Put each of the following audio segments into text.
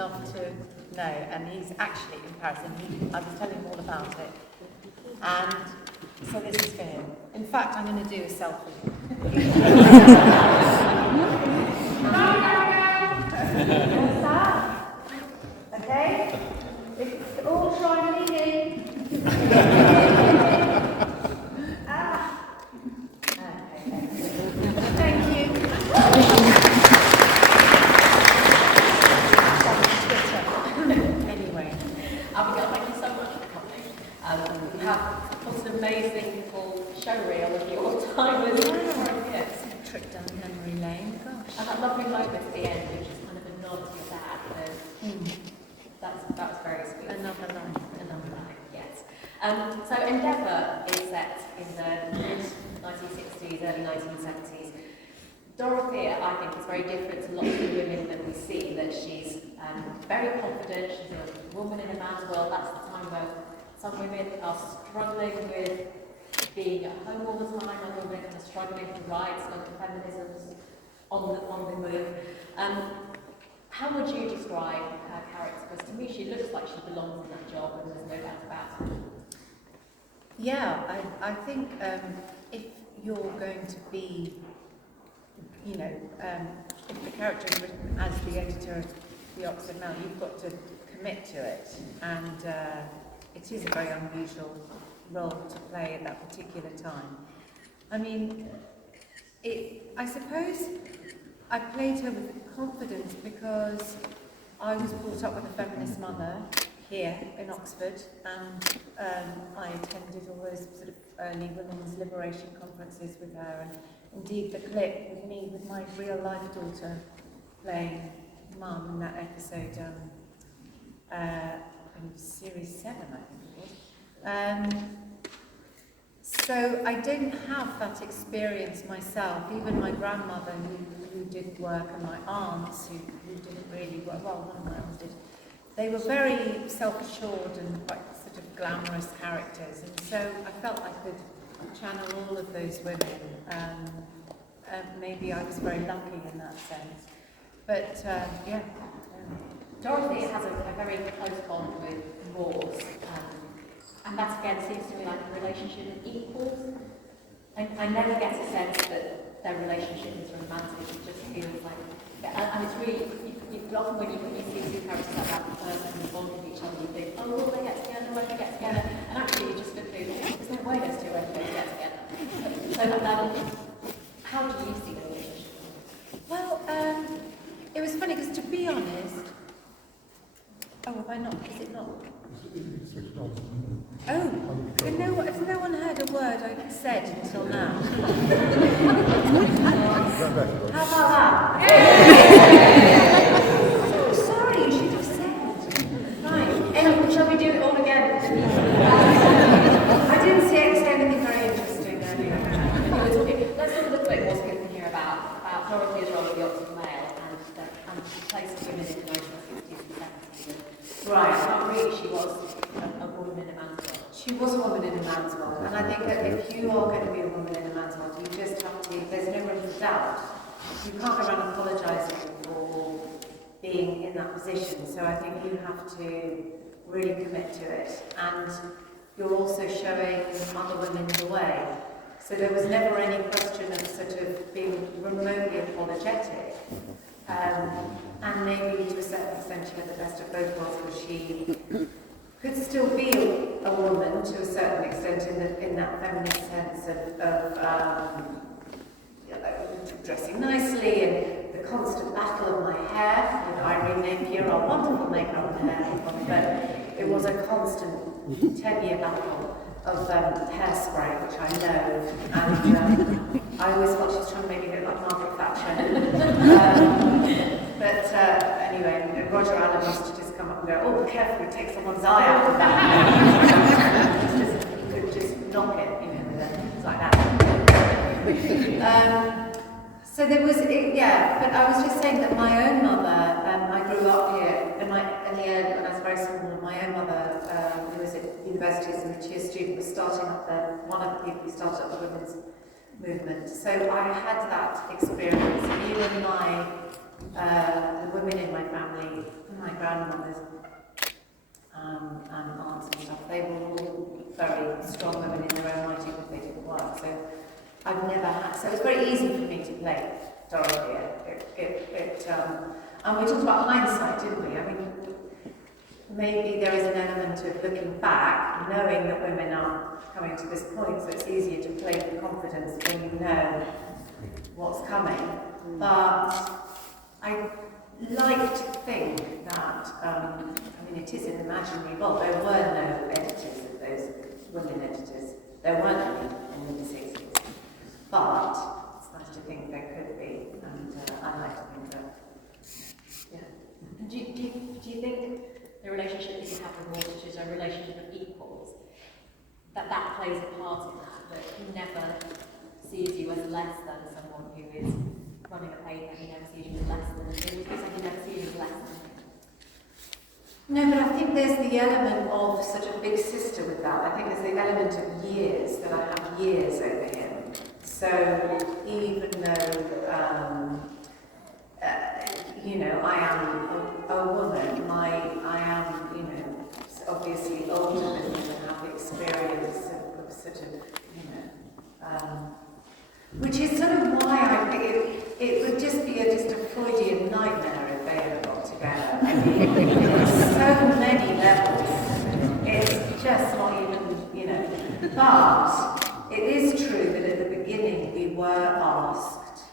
love to know, and he's actually in Paris, and I was telling him all about it. And so this is for him. In fact, I'm going to do a selfie. Okay? It's all try and lean in. Thank you. Anyway, Abigail, thank you so much for coming. We have what's an amazing little show reel of your time as it's a trip down memory lane. Gosh. And that lovely moment at the end, which is kind of a nod to your dad. That was very sweet. Another life. Another life, yes. So Endeavour is set in the mid-1960s, early 1970s. Dorothea, I think, is very different to lots of the women that we see, that she's very confident, she's a woman in a man's world. That's the time where some women are struggling with being at home all the time, other women are struggling for rights, like feminism on the move. How would you describe her character? Because to me she looks like she belongs in that job, and there's no doubt about it. Yeah, I think if you're going to be, if the character is written as the editor of the Oxford Mail, you've got to commit to it, and it is a very unusual role to play at that particular time. I mean, I suppose I played her with confidence because I was brought up with a feminist mother here in Oxford, and I attended all those sort of early women's liberation conferences with her, and indeed the clip with me with my real life daughter playing mum in that episode, in series 7 I think it was. So I didn't have that experience myself. Even my grandmother who did work, and my aunts who didn't really work, well, one of my aunts did, they were very self-assured and quite sort of glamorous characters, and so I felt I could channel all of those women. Maybe I was very lucky in that sense. But yeah. Dorothy has a very close bond with Morse, and that again seems to be like a relationship of equals. I never get a sense that their relationship is romantic. It just feels like, and it's really, often when you see two characters like that, and bond with each other, you think, oh, will they get together, won't they get together? And actually you just conclude, there's no way those two are going to get together. So how do you see the relationship? Well, it was funny because, to be honest, have I not? Is it not? Oh, has no one heard a word I said until now? How about that? Oh, sorry, you should have said. Right. Anyway, shall we do it all again? I didn't say anything very interesting earlier. Let's talk a little bit more so people can hear about Dorothea's role at the Oxford Mail and the place of women in the 1960s and 70s. Right. So really she was a woman in a man's world. She was a woman in a man's world, and I think that if you are going to be a woman in a man's world, you just have to, there's no room for doubt. You can't go around apologising for being in that position, so I think you have to really commit to it, and you're also showing other women the way. So there was never any question of sort of being remotely apologetic. And maybe to a certain extent she had the best of both worlds, because she could still be a woman to a certain extent in that feminist sense of dressing nicely, and the constant battle of my hair with Irene Napier, our wonderful makeup and hair, but it was a constant 10-year battle of hairspray, which I know, and I always thought she was trying to make me look like Margaret Thatcher. But anyway, Roger Allen used to just come up and go, oh, be careful, you take someone's eye out of that. You could just knock it, with like that. So there was, but I was just saying that my own mother, I grew up here, in the end, when I was very small, my own mother, who was at university as a mature student, was starting up one of the people who started up the women's movement. So I had that experience, and even the women in my family my grandmothers and aunts and stuff, they were all very strong women in their own right, even if they didn't work. So I've never had, so it's very easy for me to play Dorothea. And we talked about hindsight, didn't we? I mean, maybe there is an element of looking back, knowing that women are coming to this point, so it's easier to play with confidence when you know what's coming. But I like to think that, I mean, it is an imaginary world. There were no editors of those women editors. There weren't any in the 60s. But it's nice to think there could be, and I like to think that. Yeah. And do you think the relationship that you have with Morse is a relationship of equals, that plays a part in that he never sees you as less than someone who is running a paper, he never sees you as less than, he never sees you as less than him? No, but I think there's the element of such a big sister with that. I think there's the element of years, that I have years over him. So even though, you know, I am a woman, I am, you know, obviously older than him and have the experience of sort of, you know, which is sort of why I think it would just be just a Freudian nightmare if they ever got together. I mean, there's so many levels, it's just not even, you know. But it is true that at the beginning we were asked,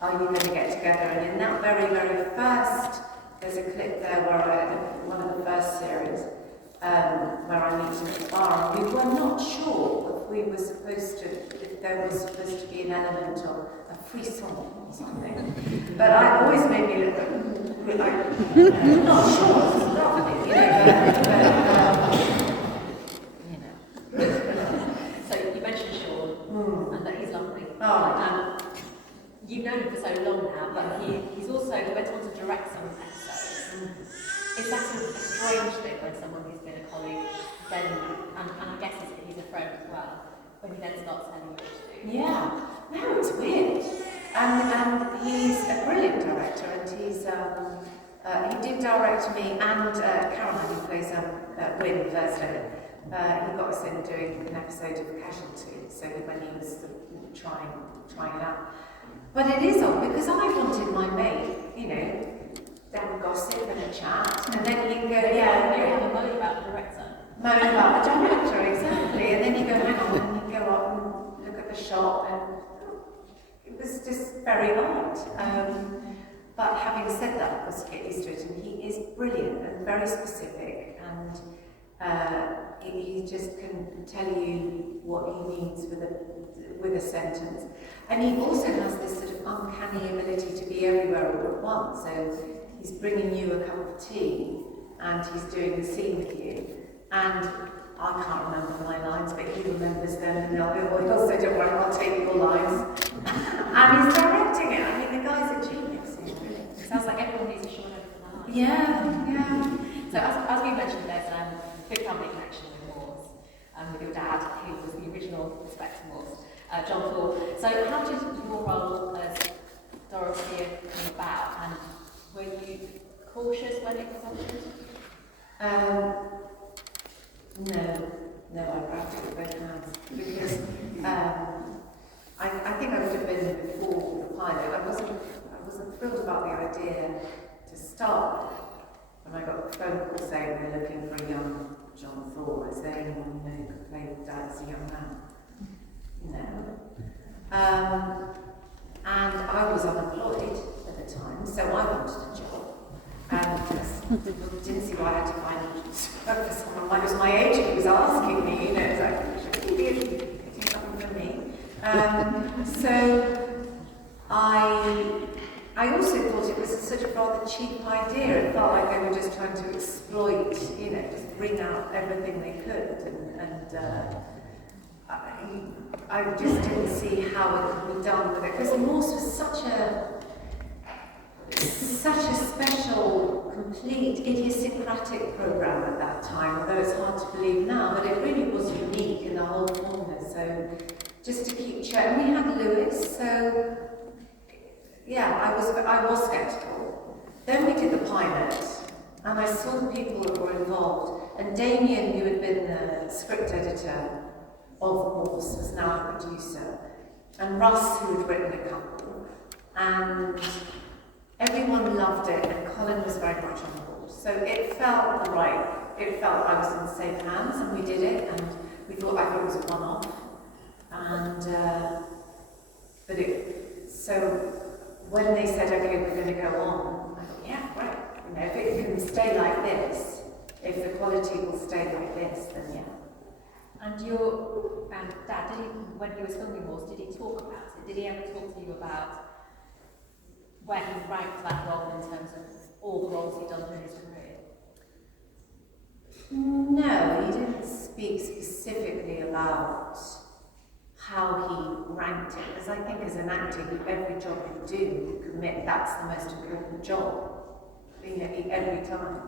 are you going to get together? And in that very, very first, there's a clip there where one of the first series, where I meet him at the bar, and we were not sure if we were supposed to, if there was supposed to be an element of a frisson or something. But I always made me look like, I'm not sure, it's lovely, you know, So you mentioned Sean, and that he's lovely. Oh. You've known him for so long now, but he's also went on to direct some episodes. Is that a strange thing when someone who's been a colleague, then, and I guess he's a friend as well, when he then starts telling you what to do? Yeah, no, it's weird. And he's a brilliant director, and he's he did direct me and Caroline, who plays Wynne Thursday. He got us in doing an episode of Casualty, so when he was trying it out. But it is odd because I wanted my mate, you know, to have a gossip and a chat, and then you go, yeah, you have a moan about the director. Moan about the director, exactly, and then you go, hang on, and you go up and look at the shop, and it was just very odd. But having said that, of course, you get used to it, and he is brilliant and very specific, and he just can tell you what he needs with a sentence. And he also has this sort of uncanny ability to be everywhere all at once. So he's bringing you a cup of tea, and he's doing the scene with you. And I can't remember my lines, but he remembers them, and he'll say, don't worry, I'll take your lines. And he's directing it. I mean, the guy's a genius. It sounds like everyone needs a Sean over the line. Yeah. So as we mentioned, there's a big family connection with Morse, with your dad, who was the original Inspector Morse, John Thaw. So how did your role as Dorothea come about, and were you cautious when it was offered? No, I grabbed it with both hands because I think I would have been before the pilot. I wasn't thrilled about the idea to start with. When I got the phone call saying they're looking for a young John Thaw, is there anyone who could play Dad as a young man? No. And I was unemployed at the time, so I wanted a job. Didn't see why I had to find work for someone. It was my agent who was asking me, you know, it's like, should you be getting something for me? So I also thought it was such a rather cheap idea. It felt like they were just trying to exploit, you know, just bring out everything they could, and I just didn't see how it could be done with it, because Morse was such a special, complete, idiosyncratic program at that time, although it's hard to believe now, but it really was unique in the whole corner. So just to keep checking, we had Lewis, so yeah, I was sceptical. Then we did the pilot, and I saw the people that were involved. And Damien, who had been the script editor of Morse, was now a producer. And Russ, who had written a couple. And everyone loved it, and Colin was very much on board. So it felt right. It felt I was in safe hands, and we did it. And I thought it was a one-off. And so when they said, okay, we're going to go on, I thought, yeah, great. You know, if it can stay like this, if the quality will stay like this, then yeah. And your dad, when he was filming Morse, did he talk about it? Did he ever talk to you about where he ranked that role in terms of all the roles he'd done through his career? No, he didn't speak specifically about how he ranked it, because I think as an actor, every job you do, you commit that's the most important job, every time.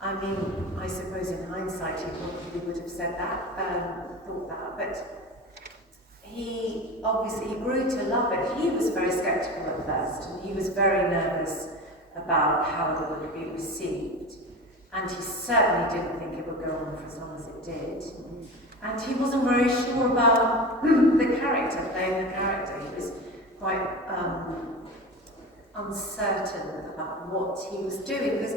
I mean, I suppose in hindsight he probably would have said that, thought that, but he grew to love it. He was very sceptical at first, and he was very nervous about how it would be received. And he certainly didn't think it would go on for as long as it did. And he wasn't very sure about the character, playing the character. He was quite uncertain about what he was doing, because,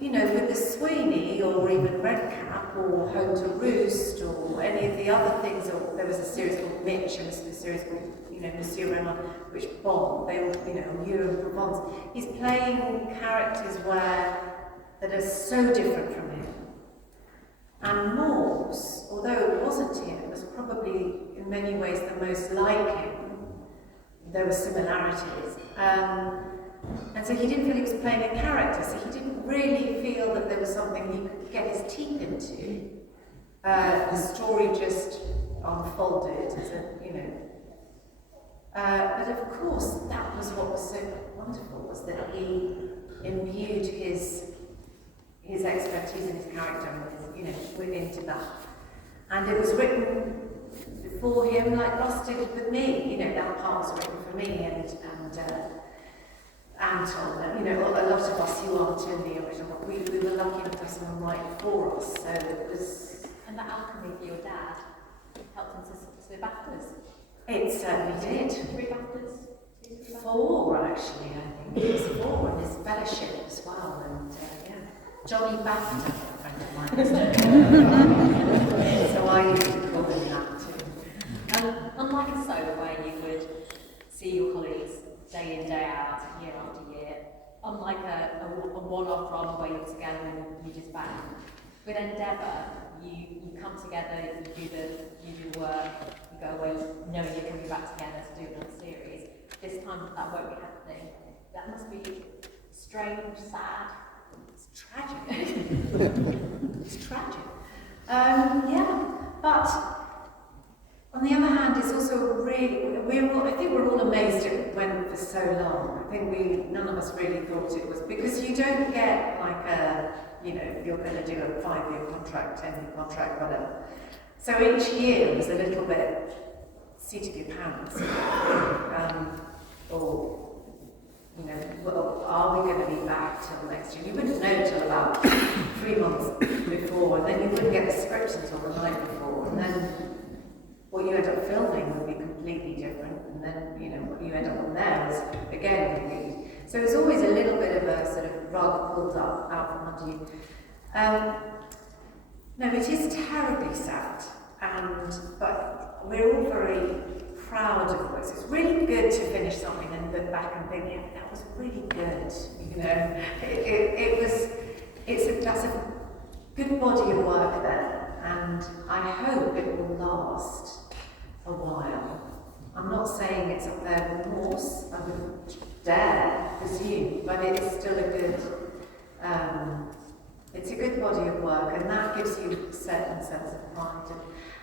you know, with the Sweeney, or even Redcap, or Home to Roost, or any of the other things, or there was a series called Mitch, and a series called, you know, Monsieur Renard, which bombed. They all, you know, Euro and Provence. He's playing characters that are so different from him. And Morse, although it wasn't him, was probably in many ways the most like him. There were similarities. And so he didn't feel he was playing a character, so he didn't really feel that there was something he could get his teeth into. The story just unfolded as a, you know. But of course, that was what was so wonderful, was that he imbued his expertise in his character, and his, you know, went into that. And it was written before him, like Ross did with me. You know, that part was written for me, and Anton, you know, a lot of us who aren't in the original, we were lucky enough to have someone write for us, so it was... And that alchemy for your dad helped him to BAFTAs? It certainly did. 3 BAFTAs? 4, actually, I think. It was 4, and his fellowship as well, and yeah. Johnny BAFTA, a friend of mine. So I used to call him that too. Unlike a soap where you would see your colleagues day in, day out, year after year, unlike a one-off drama where you're together and you just bang. With Endeavour, you come together, you do the work, you go away knowing you're coming back together to do another series. This time that won't be happening. That must be strange, sad. It's tragic. It's tragic. Yeah, but on the other hand, it's also really, I think we're all amazed it went for so long. I think none of us really thought it was, because you don't get like you know, you're going to do a 5-year contract, 10-year contract, whatever. So each year was a little bit seat of your pants. Or, you know, well, are we going to be back till next year? You wouldn't know till about 3 months before, and then you wouldn't get the script until the night before, and then what you end up filming would be completely different, and then, you know, what you end up on there is, again, completely. So it's always a little bit of a sort of rug pulled up out from under you. No, it is terribly sad, but we're all very proud of this. It's really good to finish something and look back and think, yeah, that was really good. You know, that's a good body of work there, and I hope it will last a while. I'm not saying it's up there with Morse, I wouldn't dare presume, but it is still a good, it's a good body of work, and that gives you a certain sense of pride.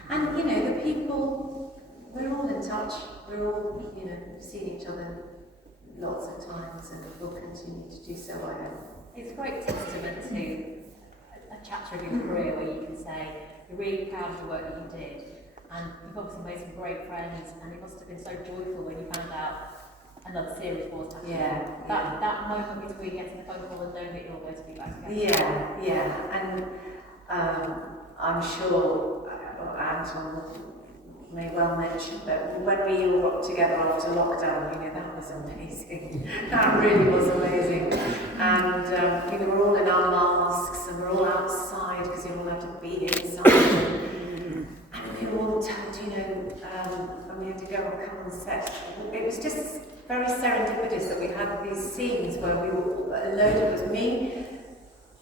And you know, the people, we're all in touch, we're all, you know, seen each other lots of times, and we'll continue to do so, I hope. It's a great testament to a chapter of your career where you can say you're really proud of the work that you did, and you've obviously made some great friends, and it must have been so joyful when you found out another series was happening. That moment between getting the phone call and knowing that you're all going to be back together. And I'm sure Anton may well mention that when we all got together after lockdown, that was amazing. That really was amazing. And we're all in our masks and we're all outside because you all have to be inside. And we were all told, when we had to come on set, it was just very serendipitous that we had these scenes where we were alone. It was me.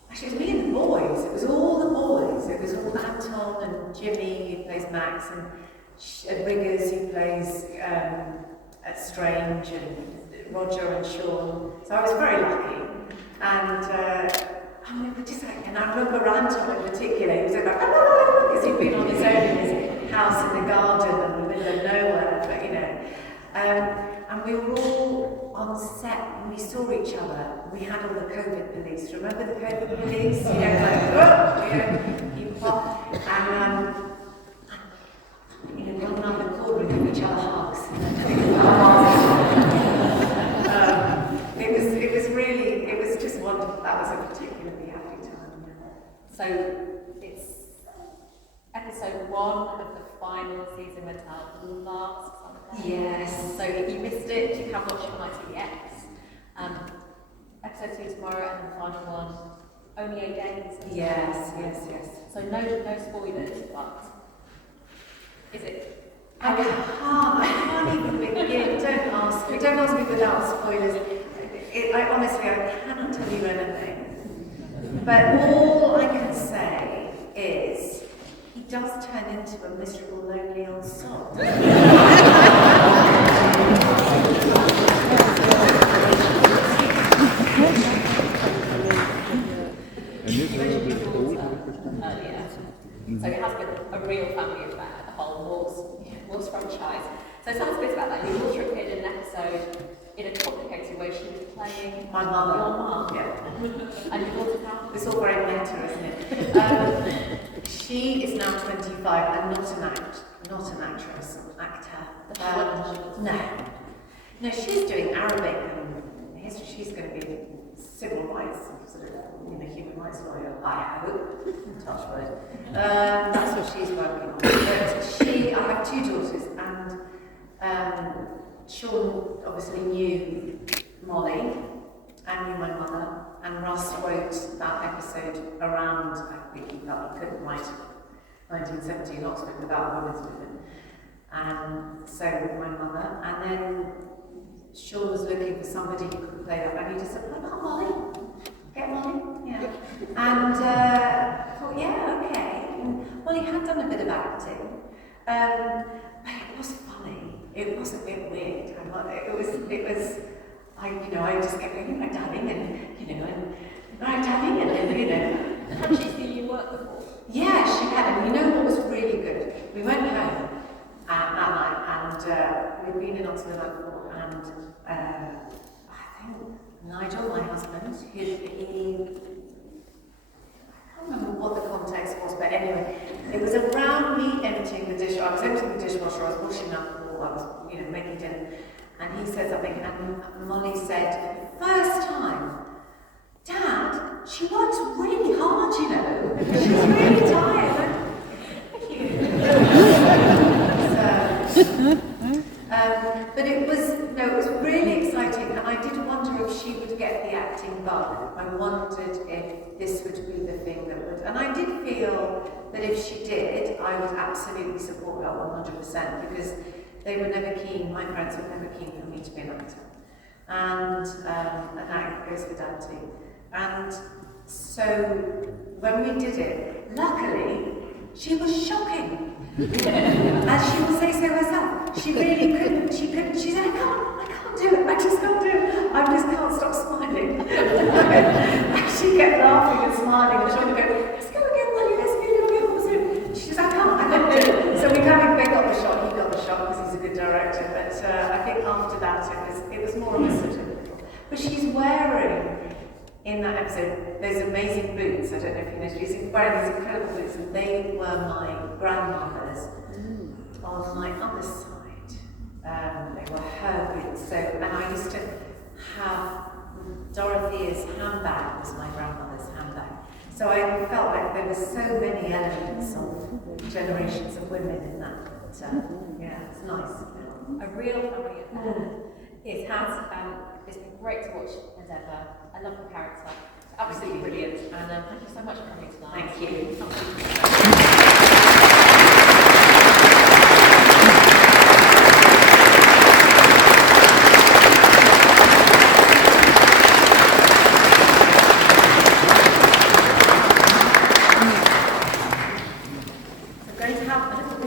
Actually, it was me and the boys. It was all the boys. It was all Anton and Jimmy, who plays Max, and Riggers, who plays Strange, and Roger and Sean. So I was very lucky. And we were just and I remember Anton in particular, he was like, because he'd been on his own in his house in the garden in the middle of nowhere, and we were all on set and we saw each other. We had all the COVID police. Remember the COVID police? You pop. And one around the corner and give each other hugs. It was just wonderful. That was a particularly happy time. So it's episode 1 of the final season went out last Sunday. Yes. So if you missed it, you can watch it on ITX. Episode 2 tomorrow and the final one only 8 days. Yes. So no spoilers, but is it? I can't even begin. Don't ask me without spoilers. Honestly, I cannot tell you anything. But all I can say is he does turn into a miserable, lonely old sod. So it has been a real family affair, the whole Morse franchise. So tell us a bit about that. Your daughter appeared in an episode in a complicated way. She was playing my mother. Your mum. Yeah. And your daughter's how? It's all very meta, isn't it? She is now 25 and not an actress, an actor. No, she's doing Arabic and history. She's going to be civil rights, sort of, human rights lawyer, I hope. Touch wood. That's what she's working on. But I have 2 daughters, and Sean obviously knew Molly and knew my mother, and Russ wrote that episode around, I think he felt he couldn't write 1970 in Oxford without a women's movement. And so with my mother, and then Sean was looking for somebody who could play that, and he just said, "What about Molly? Get Molly?" Yeah. And I thought, yeah, okay. Well, he had done a bit of acting, but it was funny. It was a bit weird. It was. I just kept going, right, darling, and right, darling, and Had she seen you work before? Yeah, she had. And what was really good? We went home that night, and we'd been in Oxford the night before, and I think Nigel, my husband, I can't remember what the context was, but anyway, it was around me emptying the dishwasher. I was emptying the dishwasher, I was washing up, or I was, making dinner, and he said something, and Molly said, for the first time, "Dad, she works really hard, she's really tired." But it was really exciting, and I did wonder if she would get the acting bug. I wondered if this would be the thing that would, and I did feel that if she did, I would absolutely support her 100%, because they were never keen, my parents were never keen for me to be an actor. And that goes for Dad too. And so when we did it, luckily, she was shocking. As she will say so herself. She really couldn't, she said, I can't do it, I just can't do it. I just can't stop smiling. And she kept laughing and smiling, and she would go, let's go again, Molly, let's go again. She says, I can't do it. So we got the shot, he got the shot because he's a good director, but I think after that it was more of a sort of, but she's wearing, in that episode, those amazing boots. I don't know if you know, she's wearing these incredible boots, and they were my grandmother's on my other side. They were her boots. So, and I have Dorothea's handbag was my grandmother's handbag. So I felt like there were so many elements of generations of women in that. Yeah, it's nice. A real family affair. It has. It's been great to watch Endeavour. I love the character. Absolutely brilliant. And thank you so much for coming tonight. Thank you. We're going to have a little